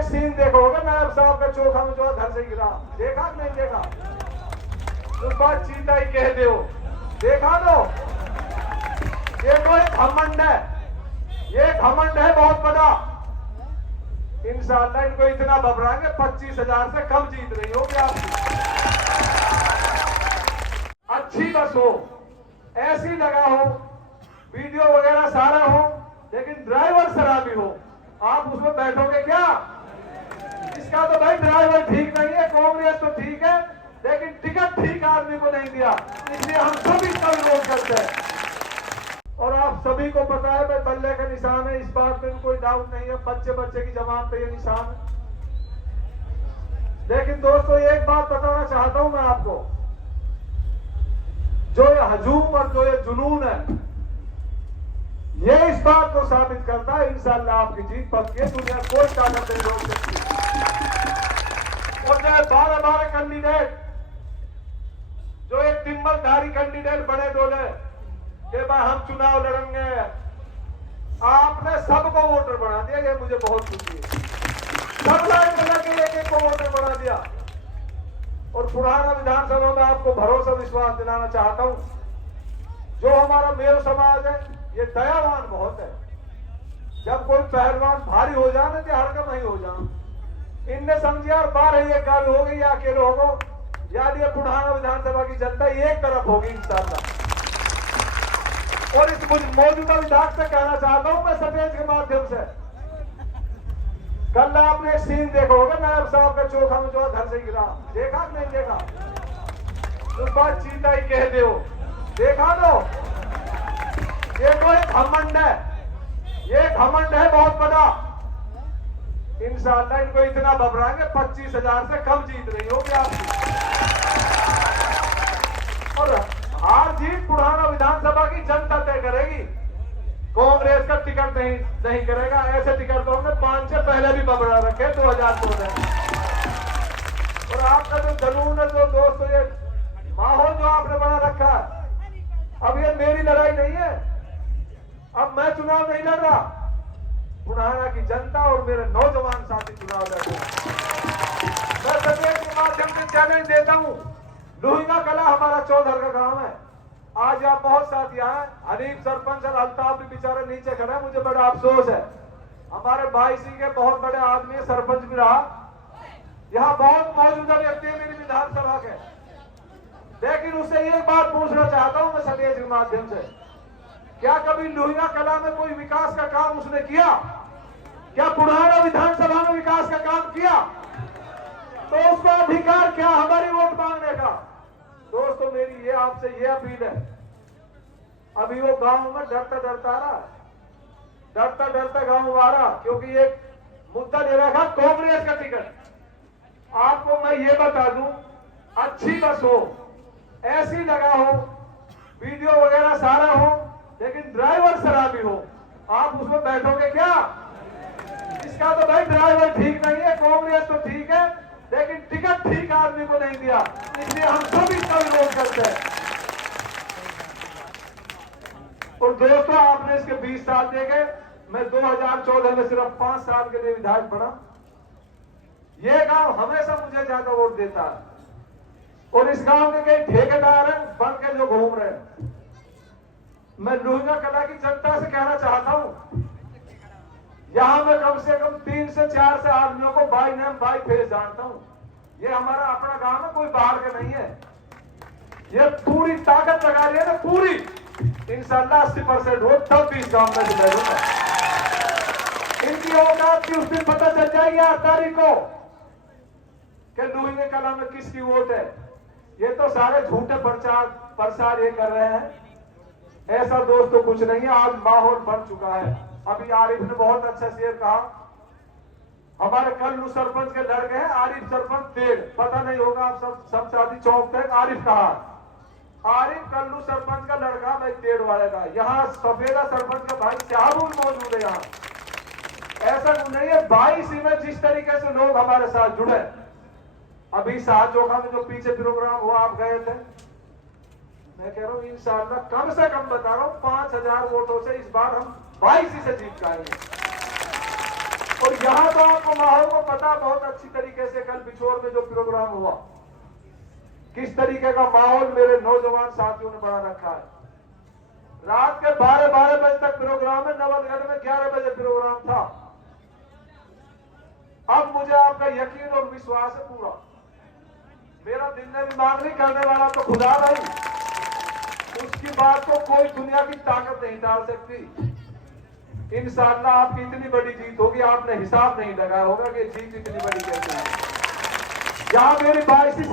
आपने सीन देखा होगा नायब साहब का चोखा में जो घर से गिरा, देखा कि नहीं देखा? उस बात चीता ही कह दो, देखा तो ये तो एक घमंड है, ये घमंड है बहुत बड़ा। इंशाअल्लाह इनको इतना घबराएंगे 25,000 से कम जीत रही होगी आपकी। अच्छी बस हो, ऐसी जगह हो, वीडियो वगैरह सारा हो, लेकिन ड्राइवर शराबी हो, आप उसमें बैठोगे क्या? इसका तो भाई ड्राइवर ठीक नहीं है, कांग्रेस तो ठीक है, लेकिन टिकट ठीक आदमी को नहीं दिया, इसलिए हम सभी इसका विरोध करते हैं। और आप सभी को पता है भाई बल्ले का निशान है, इस बात में कोई डाउट नहीं है, बच्चे बच्चे की जबान पे ये निशान है। लेकिन दोस्तों एक बात बताना चाहता हूं मैं आपको, जो ये हजूम और जो ये जुनून है, ये इस बात को साबित करता है इंशाअल्लाह आपकी जीत पक्की है, दुनिया कोई ताकत नहीं रोक सकती। और जो 12 कैंडिडेट, जो एक टिम्बलधारी कैंडिडेट बने डोले कि भाई हम चुनाव लड़ेंगे, आपने सबको वोटर बना दिया, ये मुझे बहुत खुशी है। सब लाइन बना के एक को वोटर बना दिया। और पुराना विधानसभा में आपको भरोसा विश्वास दिलाना चाहता हूं, जो हमारा मेल समाज है ये दयावान बहुत है। जब कोई पहलवान भारी हो जाए तो हड़कम नहीं हो जाए, इनने समझिया और 12 एक गाड़ी हो गई या अकेले होगो, याद ये पुराना विधानसभा की जनता एक तरफ होगी इंशाअल्लाह। और इस मौजूदा विधायक से कहना चाहता हूं मैं सटेज के माध्यम से, कल आपने एक सीन देखा होगा नायब साहब का चोखा में जो घर से गिरा, देखा कि नहीं देखा? उस बात चीता ही कह दो, देखा तो ये तो एक घमंड है, ये घमंड है बहुत बड़ा। इंशाअल्लाह इनको इतना घबराएंगे 25,000 से कम जीत रही होगी आपकी। और हार जीत पुराना विधानसभा की जनता तय करेगी, कांग्रेस का टिकट नहीं करेगा। ऐसे टिकट तो हमने 5 से पहले भी घबरा रखे 2014 में। और आपका जो जुनून है, जो दोस्तों ये माहौल जो आपने बना रखा है, अब ये मेरी लड़ाई नहीं है, अब मैं चुनाव नहीं लड़ रहा, बुढ़ाना की जनता और मेरे नौजवान साथी चुनाव लड़ रहे हैं। मैं सटेज के माध्यम से चैलेंज देता हूं, लुहिंगा कला हमारा चौधर का गांव है, आज यहाँ बहुत साथी आए, हनीफ सरपंच और अल्ताफ भी बेचारे नीचे खड़े हैं, मुझे बड़ा अफसोस है। हमारे भाई सिंह के बहुत बड़े आदमी सरपंच भी रहा, यहाँ बहुत मौजूदा व्यक्ति है मेरी विधानसभा के, लेकिन उससे एक बात पूछना चाहता हूं मैं सटेज के माध्यम से, क्या कभी लुहिंगा कला में कोई विकास का काम उसने किया? क्या पुराना विधानसभा में विकास का काम किया? तो उसका अधिकार क्या हमारी वोट मांगने का? दोस्तों मेरी ये आपसे ये अपील है, अभी वो गांव में डरता डरता आ रहा, डरता डरता गांव आ रहा, क्योंकि एक मुद्दा ले रखा कांग्रेस का टिकट। आपको मैं ये बता दूं, अच्छी बस हो, ऐसी जगह हो, वीडियो वगैरह सारा हो, लेकिन ड्राइवर शराबी हो, आप उसमें बैठोगे क्या? इसका तो भाई ड्राइवर ठीक नहीं है, कांग्रेस तो ठीक है, लेकिन टिकट ठीक आदमी को नहीं दिया, इसलिए हम सभी इसका विरोध करते हैं। और दोस्तों आपने इसके 20 साल देखे, मैं 2014 में सिर्फ 5 साल के लिए विधायक बना, ये गांव हमेशा मुझे ज्यादा वोट देता है। और इस गांव के कई ठेकेदार हैं बन के जो घूम रहे हैं। मैं लुहिंगा कला की जनता से कहना चाहता हूं, यहां मैं कम से कम 3 से 4 से आदमियों को बाई नेम बाई फेस जानता हूं। ये हमारा अपना गांव है, कोई बाहर का नहीं है। ये पूरी ताकत लगा रही है ना, पूरी इंशाअल्लाह 80% वोट तब भी इस गांव में लड़ूंगा। इनकी औकात की उस दिन पता चल जाएगी 8 तारीख को कि लुहिंगा कला में किसकी वोट है। ये तो सारे झूठे प्रचार ये कर रहे हैं, ऐसा दोस्तों कुछ नहीं है। आज माहौल बन चुका है। अभी आरिफ ने बहुत अच्छा शेर कहा, हमारे कल्लू सरपंच के लड़के हैं आरिफ सरपंच तेड़, पता नहीं होगा आप सब शादी चौक तक आरिफ कहा, आरिफ कल्लू सरपंच का लड़का भाई तेड़ वाले का। यहाँ सफेदा सरपंच का भाई शाहरुल मौजूद है। यहाँ ऐसा कुछ नहीं है। 22 में जिस तरीके से लोग हमारे साथ जुड़े, अभी शाहजोखा में जो पीछे प्रोग्राम हुआ आप गए थे, मैं कह रहा हूँ इंशाअल्लाह कम से कम बता रहा हूँ 5000 वोटों से इस बार हम 22 से जीत पाएंगे। और यहाँ तो आपको माहौल को अच्छी तरीके से कल बिछोर में जो प्रोग्राम हुआ, किस तरीके का माहौल मेरे नौजवान साथियों ने बना रखा है। रात के 12 बजे तक प्रोग्राम है, नवलगढ़ में 11 बजे प्रोग्राम था। अब मुझे आपका यकीन और विश्वास है पूरा, मेरा दिल में भी मांगनी करने वाला तो खुदा भाई, उसकी बात को कोई दुनिया की ताकत नहीं टाल सकती। इंशाअल्लाह आपकी इतनी बड़ी जीत होगी, आपने हिसाब नहीं लगाया होगा कि जीत इतनी बड़ी कैसे है। यहाँ मेरी बाईसी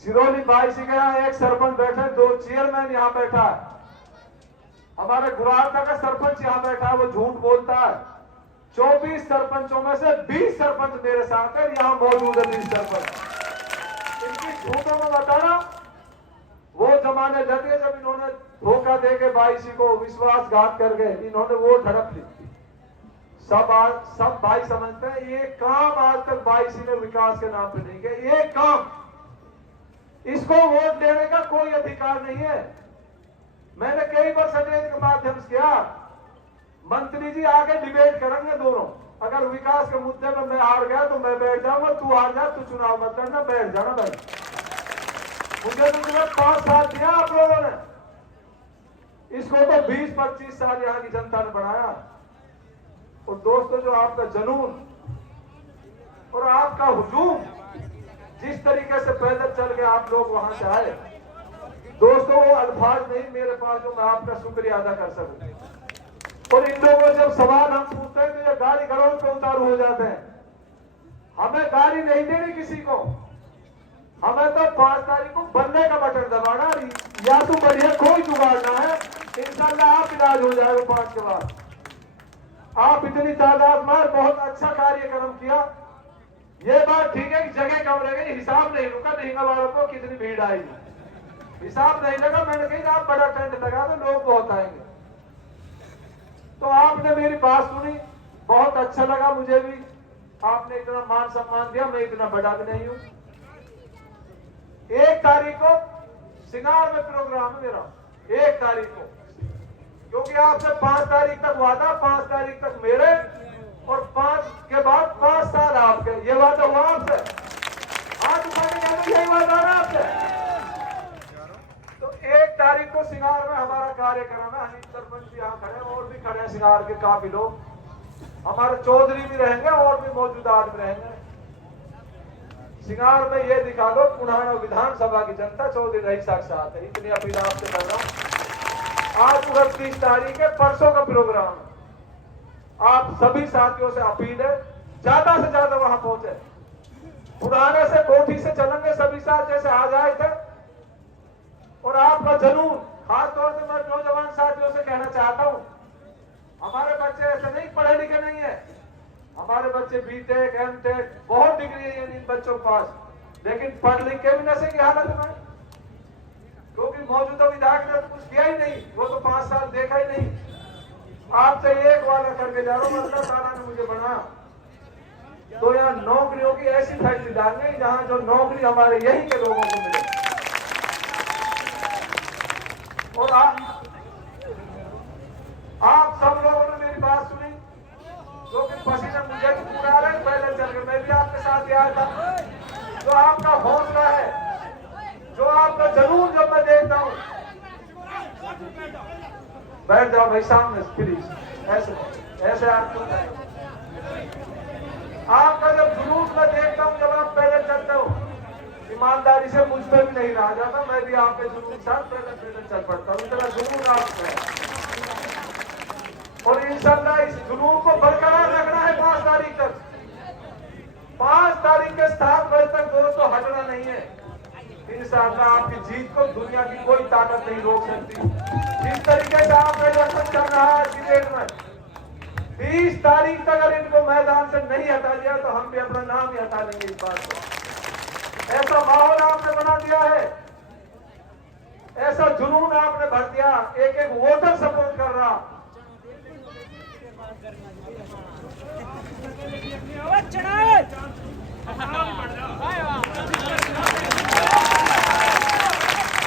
सिरोली बाईसी के यहाँ एक सरपंच बैठे, 2 चेयरमैन यहाँ बैठा है, हमारे गुरारदा का सरपंच यहाँ बैठा है, वो झूठ बोलता है। 24 सरपंचों में से 20 सरपंच मेरे साथ है, यहाँ मौजूद है 20 सरपंच। इनकी झूठों में बताना वो जमाने लगे जब इन्होंने धोखा देके बाईसी को विश्वासघात करके इन्होंने वो झड़प ली। सब भाई समझते हैं ये काम आज तक बाईसी ने विकास के नाम पे नहीं किया। ये काम, इसको वोट देने का कोई अधिकार नहीं है। मैंने कई बार सटेज के माध्यम से किया, मंत्री जी आगे डिबेट करेंगे दोनों, अगर विकास के मुद्दे पर मैं हार गया तो मैं बैठ जाऊंगा, तू हार जा, तू चुनाव मत करना, बैठ जाना भाई। मुझे तो तुम्हें 5 साल दिया आप लोगों ने, इसको तो 20-25 साल यहाँ की जनता ने बढ़ाया। और दोस्तों जो आपका जुनून और आपका हुजूम, जिस तरीके से पैदल चल के आप लोग वहां से आए, दोस्तों वो अल्फाज नहीं मेरे पास जो मैं आपका शुक्रिया अदा कर सकूं। और इन लोगों जब सवाल हम पूछते हैं तो ये गाली गलौज पे उतारू हो जाते हैं। हमें गाली नहीं देनी किसी को, हमें तो 5 तारीख को बनने का बटन दबाना, या तो बढ़िया कोई जुगाड़ना है। इंशाल्लाह आप इलाज हो जाएगा 5 के बाद। आप इतनी तादाद में बहुत अच्छा कार्यक्रम किया। ये बात ठीक है कि जगह कम रह गई, हिसाब नहीं रुका, नहीं वालों को कितनी भीड़ आएगी, हिसाब नहीं लगा। मैंने कही आप बड़ा टेंट लगा दो, लोग बहुत आएंगे। तो आपने मेरी बात सुनी, बहुत अच्छा लगा मुझे भी, आपने इतना मान सम्मान दिया। मैं इतना बड़ा भी नहीं हूं। 1 तारीख को सिंगार में प्रोग्राम है मेरा, 1 तारीख को, क्योंकि आपसे 5 तारीख तक वादा, 5 तारीख तक मेरे, और 5 के बाद 5 साल आपके। ये वादा हुआ आपसे, आज कहते यही वादा है आपसे। तो 1 तारीख को सिंगार में हमारा कार्यक्रम है। हनीफ सरपंच भी यहाँ खड़े, और भी खड़े हैं सिंगार के काफी लोग, हमारे चौधरी भी रहेंगे और भी मौजूदा आदमी रहेंगे। सिंगार में ये दिखा दो पुराना विधानसभा की जनता चौधरी रही साक्षात है, इतनी अपील आपसे कर रहा हूं। आज 29 तारीख है, परसों का प्रोग्राम है। आप सभी साथियों से अपील है, ज्यादा से ज्यादा वहां पहुंचे। पुराने से कोठी से चलेंगे सभी साथ जैसे आज आए थे। और आपका जुनून, खासतौर से मैं नौजवान साथियों से कहना चाहता हूं, हमारे बच्चे ऐसे नहीं पढ़े लिखे नहीं है, हमारे बच्चे बीटेक एमटेक बहुत डिग्री है इन बच्चों के पास, लेकिन पढ़ लिख के भी नशे की हालत में, क्योंकि मौजूदा विधायक ने तो कुछ किया ही नहीं, वो तो 5 साल देखा ही नहीं। आपसे एक वादा करके जा रहा हूं, अल्लाह ताला ने मुझे बनाया तो यहाँ नौकरियों की ऐसी फैक्ट्री डालनी जहां जो नौकरी हमारे यही के लोगों को मिले। और आप सब लोगों ने मेरी बात सुनी, जो कि पसीना मुझे भी पूरा रहा है, पहले चल के मैं भी आपके साथ आया था। जो आपका हौसला है, जो आपका जुनून जब मैं देखता हूँ, बैठ जाओ भाई सामने प्लीज, ऐसे आपका जब जुनून मैं देखता हूँ, जब आप पहले चलते हो, ईमानदारी से मुझ पे भी नहीं रहा जाता, मैं भी आपके जुनून के साथ पहले चल पड़ता हूँ। इतना जुनून आपका है और इंशाअल्लाह इस जुनून को बरकरार रखना है 5 तारीख तक। 5 तारीख के 7 बजे तक दोस्तों हटना नहीं है। इंशाअल्लाह आपकी जीत को दुनिया की कोई ताकत नहीं रोक सकती। जिस तरीके से आपका इलेक्शन चल रहा है आज की डेट में, 20 तारीख तक अगर इनको मैदान से नहीं हटा दिया तो हम भी अपना नाम ही हटा लेंगे इस बात को। ऐसा माहौल आपने बना दिया है, ऐसा जुनून आपने भर दिया, एक एक वोटर सपोर्ट कर रहा।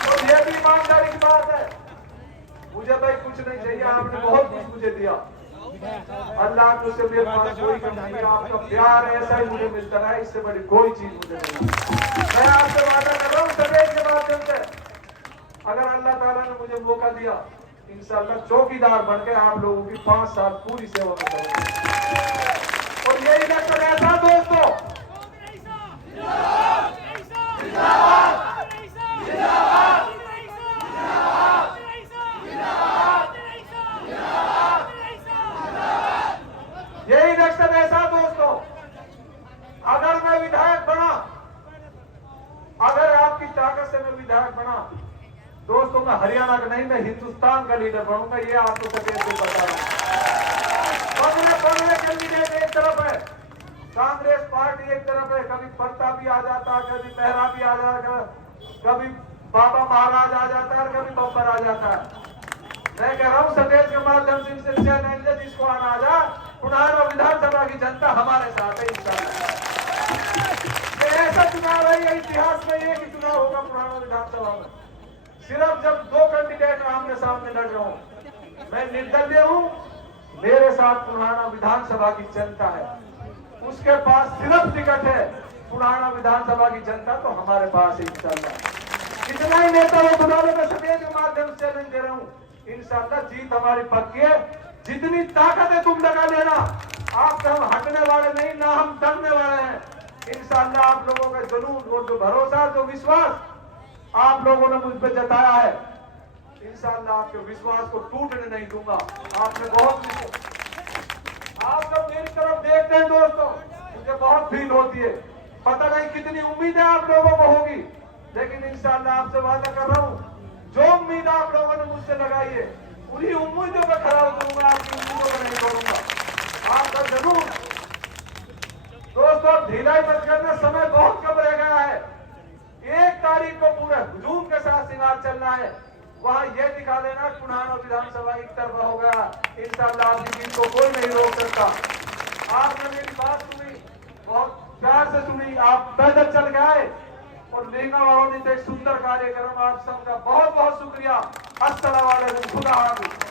तो ये भी ईमानदारी की बात है, मुझे भाई कुछ नहीं चाहिए, आपने बहुत कुछ मुझे दिया। अल्लाह मुझसे मेरे पास कोई कमी नहीं, आपका प्यार ऐसा ही मुझे मिलता रहा, इससे बड़ी कोई चीज मुझे नहीं। मैं आपसे वादा कर रहा हूँ सटेज के माध्यम से, अगर अल्लाह ताला ने मुझे मौका दिया, इंशाअल्लाह चौकीदार बन के आप लोगों की 5 साल पूरी सेवा में करूंगा। और यही इलेक्शन ऐसा दोस्तों, यही इलेक्शन ऐसा दोस्तों, अगर मैं विधायक बना, अगर आपकी ताकत से मैं विधायक बना दोस्तों, मैं हरियाणा का नहीं, मैं हिंदुस्तान का लीडर बनूंगा, ये आपको सभी से बता रहा हूं। बंगले कैंडिडेट एक तरफ है, कांग्रेस पार्टी एक तरफ है, कभी प्रताप भी आ जाता है, कभी मेहरा भी आ जाता है, कभी बाबा महाराज आ जाता है, कभी बब्बर आ जाता है। मैं कह रहा हूँ सटेज के माध्यम से इनसे चैलेंज है, जिसको आना आ जा, पुनः विधानसभा की जनता हमारे साथ है इंशाअल्लाह। ऐसा चुनाव है, ये इतिहास में एक ही चुनाव होगा पुनः विधानसभा में, सिर्फ जब 2 कैंडिडेट आमने सामने लड़ रहा हूं। मैं निर्दलीय हूं, मेरे साथ पुराना विधानसभा की जनता है, उसके पास सिर्फ टिकट है, पुराना विधानसभा की जनता तो हमारे पास है इंशाअल्लाह। कितना ही नेता हो खुदा में सफेद के माध्यम से चैलेंज दे रहा हूं, इंशाअल्लाह जीत हमारी पक्की है। जितनी ताकत है तुम लगा लेना, आपसे हम हटने वाले नहीं, ना हम डरने वाले हैं। इंशाअल्लाह आप लोगों का जुनून और जो भरोसा, जो विश्वास आप लोगों ने मुझ पर जताया है, इंशाअल्लाह आपके विश्वास को टूटने नहीं दूंगा। आपने बहुत, आप लोग मेरी तरफ देखते हैं दोस्तों, मुझे बहुत फील होती है, पता नहीं कितनी उम्मीदें आप लोगों को होगी, लेकिन इंशाअल्लाह आपसे वादा कर रहा हूं, जो उम्मीद आप लोगों ने मुझसे लगाई है, उन्हीं उम्मीदों पर खरा उतरूंगा, आपकी उम्मीदों को नहीं छोड़ूंगा। आपका जरूर दोस्तों ढिलाई मत करना, समय बहुत कम रह गया है। 1 तारीख को पूरा हुजूम के साथ श्रृंगार चलना है, वहां यह दिखा देना पुराना विधानसभा एक तरफा हो गया, इंशाअल्लाह आपकी जीत को कोई नहीं रोक सकता। आपने मेरी बात सुनी, बहुत प्यार से सुनी, आप पैदल चल गए और लेना वालों ने तो एक सुंदर कार्यक्रम, आप सबका बहुत बहुत शुक्रिया। अस्सलाम वालेकुम, खुदा हाफिज़।